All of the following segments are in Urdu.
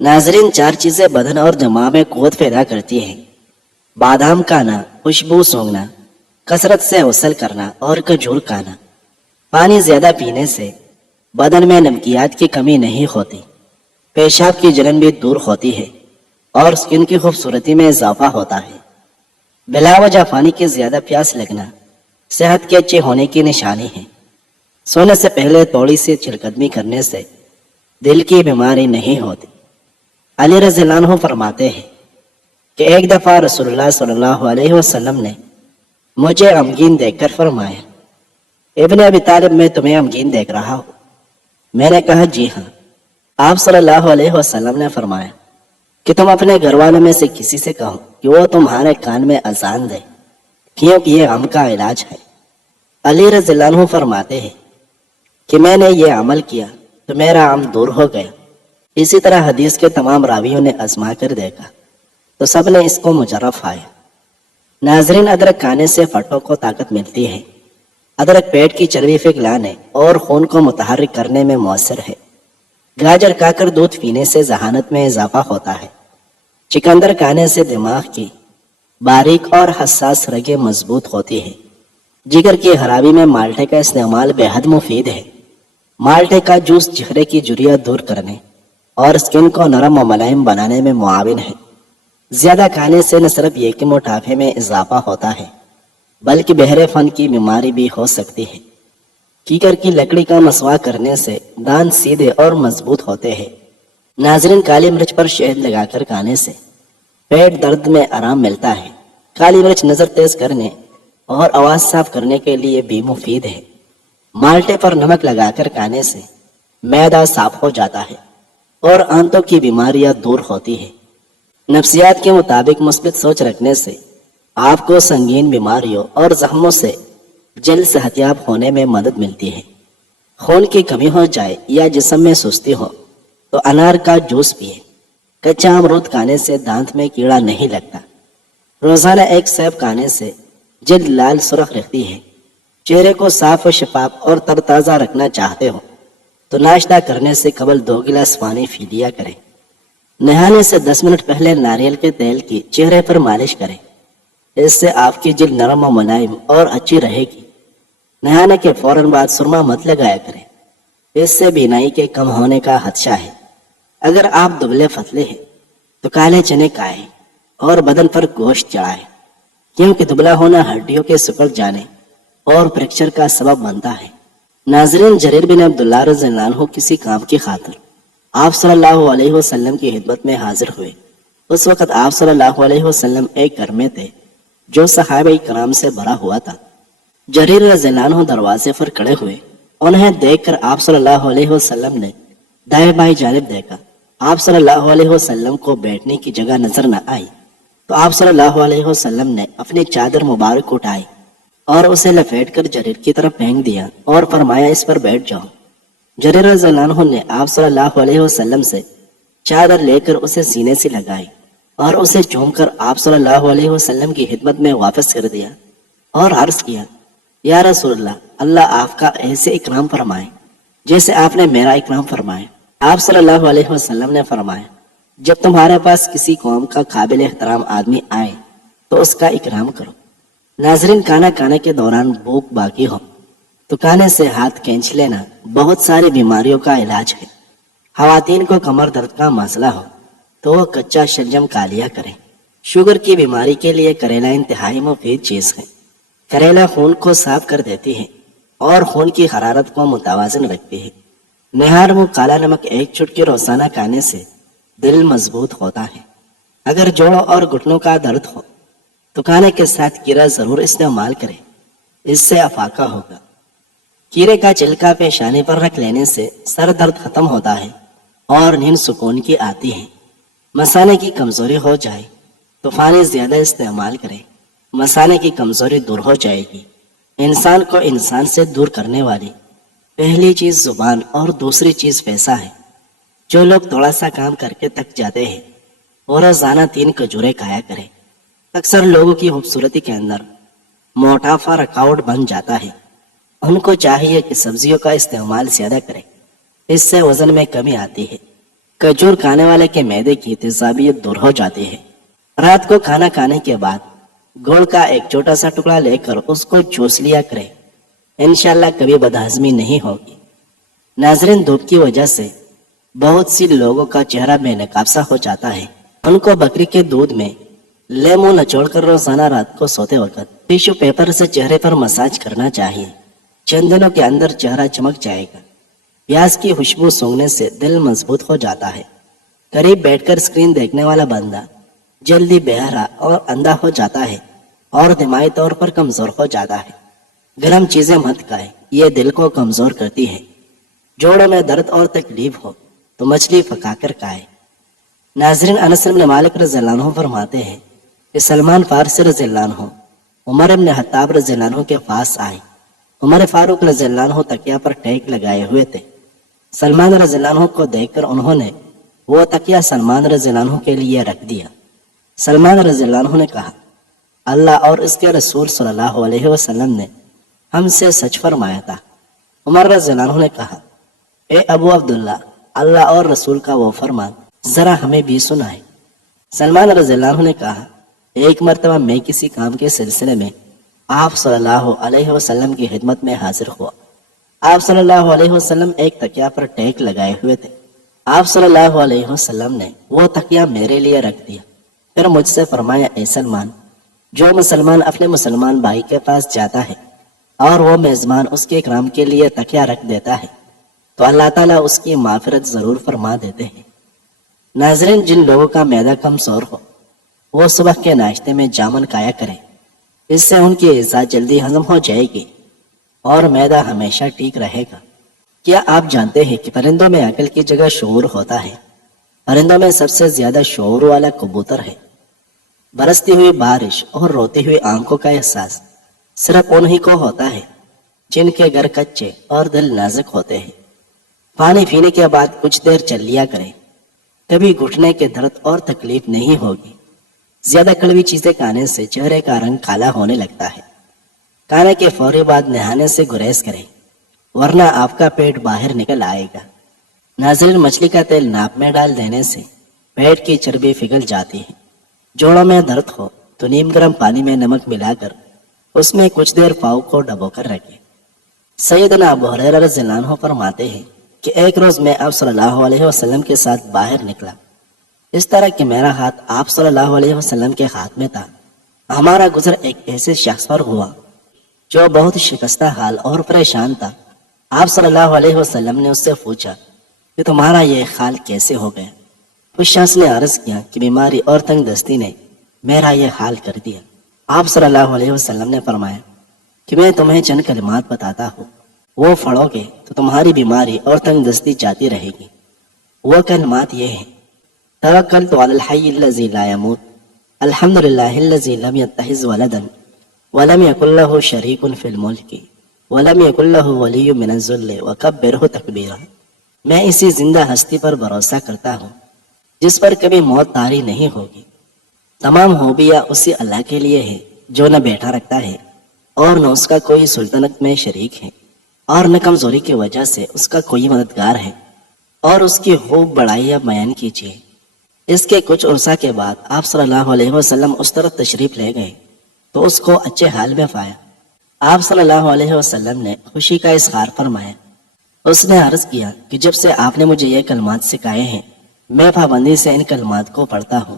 ناظرین، 4 چیزیں بدن اور دماغ میں قوت پیدا کرتی ہیں: بادام کھانا، خوشبو سونگھنا، کثرت سے غسل کرنا اور کھجور کھانا۔ پانی زیادہ پینے سے بدن میں نمکیات کی کمی نہیں ہوتی، پیشاب کی جلن بھی دور ہوتی ہے اور سکن کی خوبصورتی میں اضافہ ہوتا ہے۔ بلا وجہ پانی کی زیادہ پیاس لگنا صحت کے اچھے ہونے کی نشانی ہے۔ سونے سے پہلے تھوڑی سی چہل قدمی کرنے سے دل کی بیماری نہیں ہوتی۔ علی رضی اللہ عنہ فرماتے ہیں کہ ایک دفعہ رسول اللہ صلی اللہ علیہ وسلم نے مجھے غمگین دیکھ کر فرمایا، ابن ابی طالب، میں تمہیں غمگین دیکھ رہا ہوں۔ میں نے کہا، جی ہاں۔ آپ صلی اللہ علیہ وسلم نے فرمایا کہ تم اپنے گھر والوں میں سے کسی سے کہو کہ وہ تمہارے کان میں اذان دے، کیونکہ یہ غم کا علاج ہے۔ علی رضی اللہ عنہ فرماتے ہیں کہ میں نے یہ عمل کیا تو میرا غم دور ہو گیا۔ اسی طرح حدیث کے تمام راویوں نے آزما کر دیکھا تو سب نے اس کو مجرب پایا۔ ناظرین، ادرک کھانے سے پھٹوں کو طاقت ملتی ہے۔ ادرک پیٹ کی چربی پگھلانے اور خون کو متحرک کرنے میں مؤثر ہے۔ گاجر کھا کر دودھ پینے سے ذہانت میں اضافہ ہوتا ہے۔ چقندر کھانے سے دماغ کی باریک اور حساس رگیں مضبوط ہوتی ہے۔ جگر کی خرابی میں مالٹے کا استعمال بے حد مفید ہے۔ مالٹے کا جوس چہرے کی جھریاں دور کرنے اور سکن کو نرم و ملائم بنانے میں معاون ہے۔ زیادہ کھانے سے نہ صرف یہ کہ موٹاپے میں اضافہ ہوتا ہے بلکہ بہرے فن کی بیماری بھی ہو سکتی ہے۔ کیکر کی لکڑی کا مسواک کرنے سے دانت سیدھے اور مضبوط ہوتے ہیں۔ ناظرین، کالی مرچ پر شہد لگا کر کھانے سے پیٹ درد میں آرام ملتا ہے۔ کالی مرچ نظر تیز کرنے اور آواز صاف کرنے کے لیے بھی مفید ہے۔ مالٹے پر نمک لگا کر کھانے سے معدہ صاف ہو جاتا ہے اور آنتوں کی بیماریاں دور ہوتی ہیں۔ نفسیات کے مطابق مثبت سوچ رکھنے سے آپ کو سنگین بیماریوں اور زخموں سے جلد صحتیاب ہونے میں مدد ملتی ہے۔ خون کی کمی ہو جائے یا جسم میں سستی ہو تو انار کا جوس پیے۔ کچا امرود کھانے سے دانت میں کیڑا نہیں لگتا۔ روزانہ ایک سیب کھانے سے جلد لال سرخ رہتی ہے۔ چہرے کو صاف و شفاف اور تر تازہ رکھنا چاہتے ہو تو ناشتہ کرنے سے قبل 2 گلاس پانی پی لیا کریں۔ نہانے سے 10 منٹ پہلے ناریل کے تیل کی چہرے پر مالش کریں۔ اس سے آپ کی جلد نرم و ملائم اور اچھی رہے گی۔ نہانے کے فوراً بعد سرما مت لگایا کریں، اس سے بینائی کے کم ہونے کا خدشہ ہے۔ اگر آپ دبلے پتلے ہیں تو کالے چنے کھائیں اور بدن پر گوشت چڑھائیں، کیونکہ دبلا ہونا ہڈیوں کے سکڑ جانے اور فریکچر کا سبب بنتا ہے۔ ناظرین، جریر بن عبداللہ رضی اللہ عنہ کسی کام کی خاطر آپ صلی اللہ علیہ وسلم کی خدمت میں حاضر ہوئے۔ اس وقت آپ صلی اللہ علیہ وسلم ایک گھر میں تھے جو صحابہ کرام سے بھرا ہوا تھا۔ جریر رضی اللہ عنہ دروازے پر کھڑے ہوئے۔ انہیں دیکھ کر آپ صلی اللہ علیہ وسلم نے دائیں بائیں جانب دیکھا۔ آپ صلی اللہ علیہ وسلم کو بیٹھنے کی جگہ نظر نہ آئی تو آپ صلی اللہ علیہ وسلم نے اپنی چادر مبارک اٹھائی اور اسے لپیٹ کر جریر کی طرف پھینک دیا اور فرمایا، اس پر بیٹھ جاؤ۔ جریر رضی اللہ عنہ نے آپ صلی اللہ علیہ وسلم سے چادر لے کر اسے سینے سے لگائی اور اسے چوم کر آپ صلی اللہ علیہ وسلم کی خدمت میں واپس کر دیا اور عرض کیا، یا رسول اللہ، اللہ آپ کا ایسے اکرام فرمائے جیسے آپ نے میرا اکرام فرمایا۔ آپ صلی اللہ علیہ وسلم نے فرمایا، جب تمہارے پاس کسی قوم کا قابل احترام آدمی آئے تو اس کا اکرام کرو۔ ناظرین، کھانا کھانے کے دوران بھوک باقی ہو تو کھانے سے ہاتھ کھینچ لینا بہت ساری بیماریوں کا علاج ہے۔ خواتین کو کمر درد کا مسئلہ ہو تو وہ کچا شلجم کھا لیا کریں۔ شوگر کی بیماری کے لیے کریلا انتہائی مفید چیز ہے۔ کریلا خون کو صاف کر دیتی ہے اور خون کی حرارت کو متوازن رکھتی ہے۔ نہار منہ کالا نمک ایک چٹکی روزانہ کھانے سے دل مضبوط ہوتا ہے۔ اگر جوڑوں اور گھٹنوں کا درد ہو تو کھانے کے ساتھ کیرا ضرور استعمال کریں، اس سے افاقہ ہوگا۔ کیرے کا چھلکا پیشانی پر رکھ لینے سے سر درد ختم ہوتا ہے اور نیند سکون کی آتی ہے۔ مثانے کی کمزوری ہو جائے تو پانی زیادہ استعمال کریں، مثانے کی کمزوری دور ہو جائے گی۔ انسان کو انسان سے دور کرنے والی پہلی چیز زبان اور دوسری چیز پیسہ ہے۔ جو لوگ تھوڑا سا کام کر کے تک جاتے ہیں وہ روزانہ 3 کھجوریں کھایا کریں۔ اکثر لوگوں کی خوبصورتی کے اندر موٹاپا رکاوٹ بن جاتا ہے۔ ان کو چاہیے کہ سبزیوں کا استعمال زیادہ کریں، اس سے وزن میں کمی آتی ہے۔ کھجور کھانے والے کے معدے کی تیزابیت دور ہو جاتی ہے۔ رات کو کھانا کھانے کے بعد گوڑ کا ایک چھوٹا سا ٹکڑا لے کر اس کو چوس لیا کرے، انشاءاللہ کبھی بدہضمی نہیں ہوگی۔ ناظرین، دھوپ کی وجہ سے بہت سی لوگوں کا چہرہ بے نقاب سا ہو جاتا ہے۔ ان کو بکری کے دودھ میں لیمو نچوڑ کر روزانہ رات کو سوتے وقت ٹیشو پیپر سے چہرے پر مساج کرنا چاہیے۔ چند دنوں کے اندر چہرہ چمک جائے گا۔ پیاز کی خوشبو سونگھنے سے دل مضبوط ہو جاتا ہے۔ قریب بیٹھ کر اسکرین دیکھنے والا بندہ جلدی بہرا اور اندھا ہو جاتا ہے اور دماغی طور پر کمزور ہو جاتا ہے۔ گرم چیزیں مت کھائیں، یہ دل کو کمزور کرتی ہے۔ جوڑوں میں درد اور تکلیف ہو تو مچھلی پکا کر کھائے۔ ناظرین، انس بن مالک رضی اللہ عنہ فرماتے ہیں کہ سلمان فارسی رضی اللہ عنہ عمر بن خطاب رضی اللہ عنہ کے پاس آئے۔ عمر فاروق رضی اللہ عنہ تکیا پر ٹیک لگائے ہوئے تھے۔ سلمان رضی اللہ عنہ کو دیکھ کر انہوں نے وہ تکیا سلمان رضی اللہ عنہ کے لیے رکھ دیا۔ سلمان رضی اللہ عنہ نے کہا، اللہ اور اس کے رسول صلی اللہ علیہ وسلم نے ہم سے سچ فرمایا تھا۔ عمر رضی اللہ عنہ نے کہا، اے ابو عبداللہ، اللہ اور رسول کا وہ فرمان ذرا ہمیں بھی سنائے۔ سلمان رضی اللہ عنہ نے کہا، ایک مرتبہ میں کسی کام کے سلسلے میں آپ صلی اللہ علیہ وسلم کی خدمت میں حاضر ہوا۔ آپ صلی اللہ علیہ وسلم ایک تکیا پر ٹیک لگائے ہوئے تھے۔ آپ صلی اللہ علیہ وسلم نے وہ تکیا میرے لیے رکھ دیا، پھر مجھ سے فرمایا، اے سلمان، جو مسلمان اپنے مسلمان بھائی کے پاس جاتا ہے اور وہ میزبان اس کے اکرام کے لیے تکیا رکھ دیتا ہے تو اللہ تعالیٰ اس کی مغفرت ضرور فرما دیتے ہیں۔ ناظرین، جن لوگوں کا معدہ کمزور ہو وہ صبح کے ناشتے میں جامن کھایا کریں، اس سے ان کی غذا جلدی ہضم ہو جائے گی اور معدہ ہمیشہ ٹھیک رہے گا۔ کیا آپ جانتے ہیں کہ پرندوں میں عقل کی جگہ شعور ہوتا ہے؟ پرندوں میں سب سے زیادہ شعور والا کبوتر ہے۔ برستی ہوئی بارش اور روتی ہوئی آنکھوں کا احساس صرف انہی کو ہوتا ہے جن کے گھر کچے اور دل نازک ہوتے ہیں۔ پانی پینے کے بعد کچھ دیر چل لیا کریں، کبھی گھٹنے کے درد اور تکلیف نہیں ہوگی۔ زیادہ کڑوی چیزیں کھانے سے چہرے کا رنگ کالا ہونے لگتا ہے۔ کھانے کے فوری بعد نہانے سے گریز کریں، ورنہ آپ کا پیٹ باہر نکل آئے گا۔ ناظرین، مچھلی کا تیل ناک میں ڈال دینے سے پیٹ کی چربی پگھل جاتی ہے۔ جوڑوں میں درد ہو تو نیم گرم پانی میں نمک ملا کر اس میں کچھ دیر پاؤں کو ڈبو کر رکھیں۔ سیدنا ابو ہریرہ رضی اللہ عنہ فرماتے ہیں کہ ایک روز میں آپ صلی اللہ علیہ وسلم کے ساتھ باہر نکلا، اس طرح کہ میرا ہاتھ آپ صلی اللہ علیہ وسلم کے ہاتھ میں تھا۔ ہمارا گزر ایک ایسے شخص پر ہوا جو بہت شکستہ حال اور پریشان تھا۔ آپ صلی اللہ علیہ وسلم نے اس سے پوچھا کہ تمہارا یہ حال کیسے ہو گیا؟ اس شخص نے عرض کیا کہ بیماری اور تنگ دستی نے میرا یہ حال کر دیا۔ آپ صلی اللہ علیہ وسلم نے فرمایا کہ میں تمہیں چند کلمات بتاتا ہوں، وہ پڑھو گے تو تمہاری بیماری اور تنگ دستی جاتی رہے گی۔ وہ کلمات یہ ہیں: توکلت علی الحی الذی لا یموت، الحمدللہ الذی لم یتخذ ولدا ولم یکن لہ شریک فی الملک ولم یکن لہ ولی من الذل وکبرہ تکبیرا۔ میں اسی زندہ ہستی پر بھروسہ کرتا ہوں جس پر کبھی موت طاری نہیں ہوگی۔ تمام خوبیاں اسی اللہ کے لیے ہے جو نہ بیٹھا رکھتا ہے اور نہ اس کا کوئی سلطنت میں شریک ہے، اور نہ کمزوری کی وجہ سے اس کا کوئی مددگار ہے، اور اس کی خوب بڑائیاں بیان کیجیے۔ اس کے کچھ عرصہ کے بعد آپ صلی اللہ علیہ وسلم اس طرف تشریف لے گئے تو اس کو اچھے حال میں پایا۔ آپ صلی اللہ علیہ وسلم نے خوشی کا اظہار فرمایا۔ اس نے عرض کیا کہ جب سے آپ نے مجھے یہ کلمات سکھائے ہیں میں پابندی سے ان کلمات کو پڑھتا ہوں۔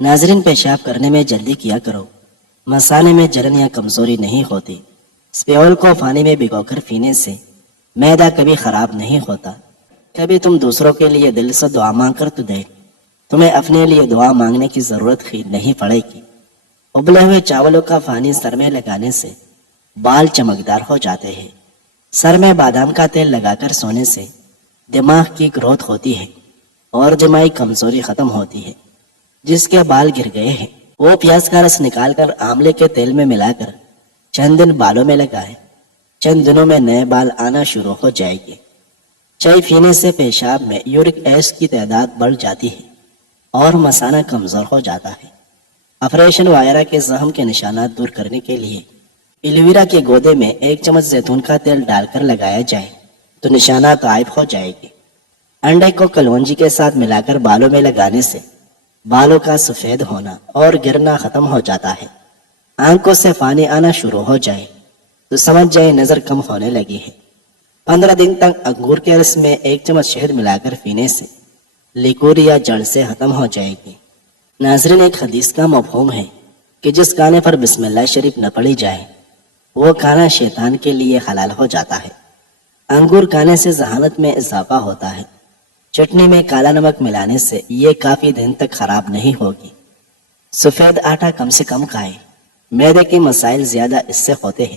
ناظرین، پیشاب کرنے میں جلدی کیا کرو، مثانے میں جلن یا کمزوری نہیں ہوتی۔ سپیول کو پانی میں بھگو کر پینے سے معدہ کبھی خراب نہیں ہوتا۔ کبھی تم دوسروں کے لیے دل سے دعا مانگ کر تو دیکھ، تمہیں اپنے لیے دعا مانگنے کی ضرورت ہی نہیں پڑے گی۔ ابلے ہوئے چاولوں کا پانی سر میں لگانے سے بال چمکدار ہو جاتے ہیں۔ سر میں بادام کا تیل لگا کر سونے سے دماغ کی گروتھ ہوتی ہے اور دماغی کمزوری ختم ہوتی ہے۔ جس کے بال گر گئے ہیں وہ پیاز کا رس نکال کر آملے کے تیل میں ملا کر چند دن بالوں میں لگائے، چند دنوں میں نئے بال آنا شروع ہو جائے گے۔ چائے پینے سے پیشاب میں یورک ایسڈ کی تعداد بڑھ جاتی ہے اور مثانہ کمزور ہو جاتا ہے۔ آپریشن وغیرہ کے زخم کے نشانات دور کرنے کے لیے ایلوویرا کے گودے میں 1 چمچ زیتون کا تیل ڈال کر لگایا جائے تو نشانات غائب ہو جائے گی۔ انڈے کو کلونجی کے ساتھ ملا کر بالوں میں لگانے سے بالوں کا سفید ہونا اور گرنا ختم ہو جاتا ہے۔ آنکھوں سے پانی آنا شروع ہو جائے تو سمجھ جائے نظر کم ہونے لگی ہے۔ 15 دن تک انگور کے رس میں 1 چمچ شہد ملا کر پینے سے لیکور یا جڑ سے ختم ہو جائے گی۔ ناظرین، ایک حدیث کا مفہوم ہے کہ جس کھانے پر بسم اللہ شریف نہ پڑی جائے وہ کھانا شیطان کے لیے حلال ہو جاتا ہے۔ انگور کھانے سے ذہانت میں اضافہ ہوتا ہے۔ چٹنی میں کالا نمک ملانے سے یہ کافی دن تک خراب نہیں ہوگی۔ سفید آٹا کم سے کم کھائیں۔ معدے کے مسائل زیادہ اس سے ہوتے ہیں،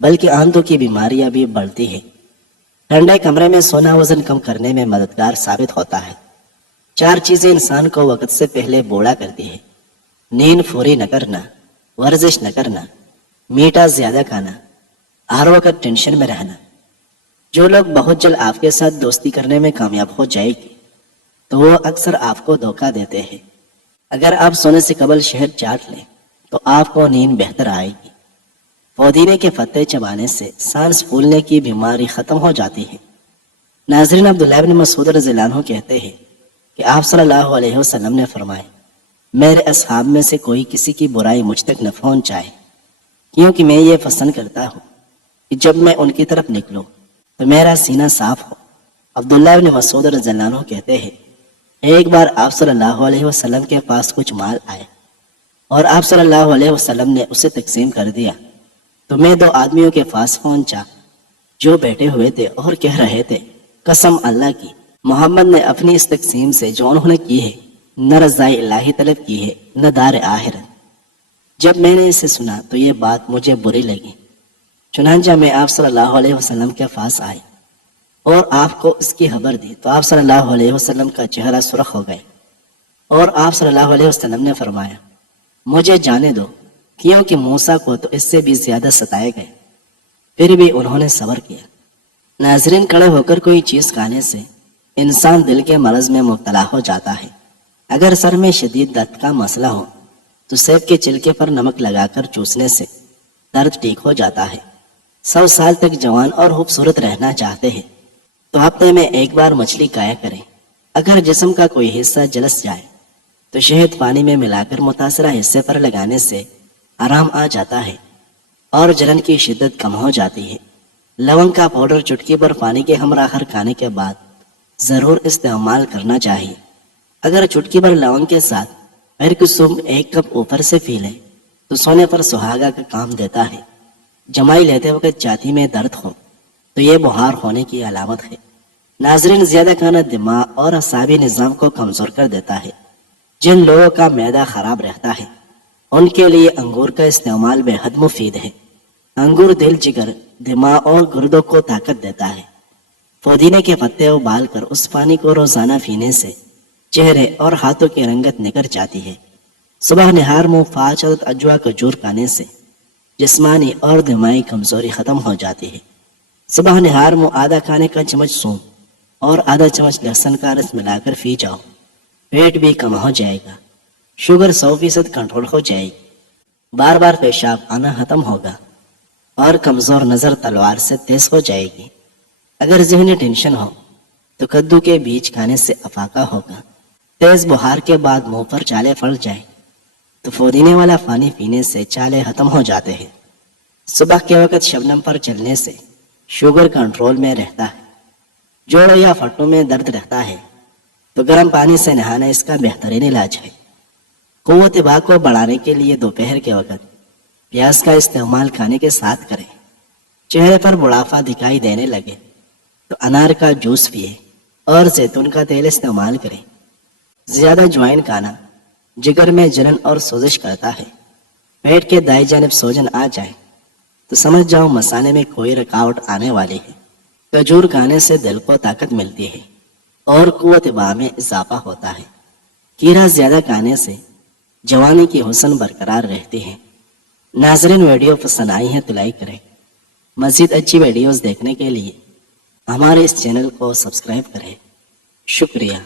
بلکہ آنتوں کی بیماریاں بھی بڑھتی ہیں۔ ٹھنڈے کمرے میں سونا وزن کم کرنے میں مددگار ثابت ہوتا ہے۔ 4 چیزیں انسان کو وقت سے پہلے بوڑھا کرتی ہے: نیند پوری نہ کرنا، ورزش نہ کرنا، میٹھا زیادہ کھانا، ہر وقت ٹینشن میں رہنا۔ جو لوگ بہت جلد آپ کے ساتھ دوستی کرنے میں کامیاب ہو جائے گی تو وہ اکثر آپ کو دھوکہ دیتے ہیں۔ اگر آپ سونے سے قبل شہد چاٹ لیں تو آپ کو نیند بہتر آئے گی۔ پودینے کے پتے چبانے سے سانس پھولنے کی بیماری ختم ہو جاتی ہے۔ ناظرین، عبداللہ بن مسعود رضی اللہ عنہ کہتے ہیں کہ آپ صلی اللہ علیہ وسلم نے فرمایا، میرے اصحاب میں سے کوئی کسی کی برائی مجھ تک نہ پہنچائے، کیونکہ میں یہ پسند کرتا ہوں کہ جب میں ان کی طرف نکلوں تو میرا سینہ صاف ہو۔ عبداللہ بن مسعود رضی اللہ عنہ کہتے ہیں، ایک بار آپ صلی اللہ علیہ وسلم کے پاس کچھ مال آئے اور آپ صلی اللہ علیہ وسلم نے اسے تقسیم کر دیا تو میں 2 آدمیوں کے پاس پہنچا جو بیٹھے ہوئے تھے اور کہہ رہے تھے، قسم اللہ کی، محمد نے اپنی اس تقسیم سے جو انہوں نے کی ہے نہ رضائے الہی طلب کی ہے نہ دار آخرت۔ جب میں نے اسے سنا تو یہ بات مجھے بری لگی، چنانچہ میں آپ صلی اللہ علیہ وسلم کے پاس آئے اور آپ کو اس کی خبر دی تو آپ صلی اللہ علیہ وسلم کا چہرہ سرخ ہو گئے اور آپ صلی اللہ علیہ وسلم نے فرمایا، مجھے جانے دو، کیونکہ موسیٰ کو تو اس سے بھی زیادہ ستائے گئے، پھر بھی انہوں نے صبر کیا۔ ناظرین، کڑے ہو کر کوئی چیز کھانے سے انسان دل کے مرض میں مبتلا ہو جاتا ہے۔ اگر سر میں شدید درد کا مسئلہ ہو تو سیب کے چھلکے پر نمک لگا کر چوسنے سے درد ٹھیک ہو جاتا ہے۔ 100 سال تک جوان اور خوبصورت رہنا چاہتے ہیں تو ہفتے میں 1 بار مچھلی کھایا کریں۔ اگر جسم کا کوئی حصہ جلس جائے تو شہد پانی میں ملا کر متاثرہ حصے پر لگانے سے آرام آ جاتا ہے اور جلن کی شدت کم ہو جاتی ہے۔ لونگ کا پاؤڈر چٹکی پر پانی کے ہمراہ ہر کھانے کے بعد ضرور استعمال کرنا چاہیے۔ اگر چٹکی پر لونگ کے ساتھ پیر کی سونگھ 1 کپ اوپر سے پی لیں تو سونے پر سہاگا کا کام دیتا ہے۔ جمائی لیتے وقت چھاتی میں درد ہو تو یہ بخار ہونے کی علامت ہے۔ ناظرین، زیادہ کھانا دماغ اور اعصابی نظام کو کمزور کر دیتا ہے۔ جن لوگوں کا معدہ خراب رہتا ہے ان کے لیے انگور کا استعمال بے حد مفید ہے۔ انگور دل، جگر، دماغ اور گردوں کو طاقت دیتا ہے۔ پودینے کے پتے ابال کر اس پانی کو روزانہ پینے سے چہرے اور ہاتھوں کی رنگت نکھر جاتی ہے۔ صبح نہار منہ 5 عدد اجوا کھجور کھانے سے جسمانی اور دماغی کمزوری ختم ہو جاتی ہے۔ صبح نہار منہ آدھا کھانے کا چمچ سونف اور آدھا چمچ لہسن کا رس ملا کر پی جاؤ، پیٹ بھی کم ہو جائے گا، شوگر 100% کنٹرول ہو جائے گی، بار بار پیشاب آنا ختم ہوگا اور کمزور نظر تلوار سے تیز ہو جائے گی۔ اگر ذہنی ٹینشن ہو تو کدو کے بیج کھانے سے افاقہ ہوگا۔ تیز بخار کے بعد منہ پر چالے پڑ جائے تو پودینے والا پانی پینے سے چالے ختم ہو جاتے ہیں۔ صبح کے وقت شبنم پر چلنے سے شوگر کنٹرول میں رہتا ہے۔ جوڑوں یا پھٹوں میں درد رہتا ہے تو گرم پانی سے نہانا اس کا بہترین علاج ہے۔ قوت باہ کو بڑھانے کے لیے دوپہر کے وقت پیاز کا استعمال کھانے کے ساتھ کریں۔ چہرے پر بڑھاپا دکھائی دینے لگے تو انار کا جوس پیے اور زیتون کا تیل استعمال کریں۔ زیادہ جوائن کھانا جگر میں جلن اور سوزش کرتا ہے۔ پیٹ کے دائیں جانب سوجن آ جائے تو سمجھ جاؤ مثانے میں کوئی رکاوٹ آنے والی ہے۔ کھجور کھانے سے دل کو طاقت ملتی ہے اور قوت باہ میں اضافہ ہوتا ہے۔ کھیرا زیادہ کھانے سے جوانی کی حسن برقرار رہتی ہے۔ ناظرین، ویڈیو پسند آئی ہے تو لائک کریں۔ مزید اچھی ویڈیوز دیکھنے کے لیے ہمارے اس چینل کو سبسکرائب کریں۔ شکریہ۔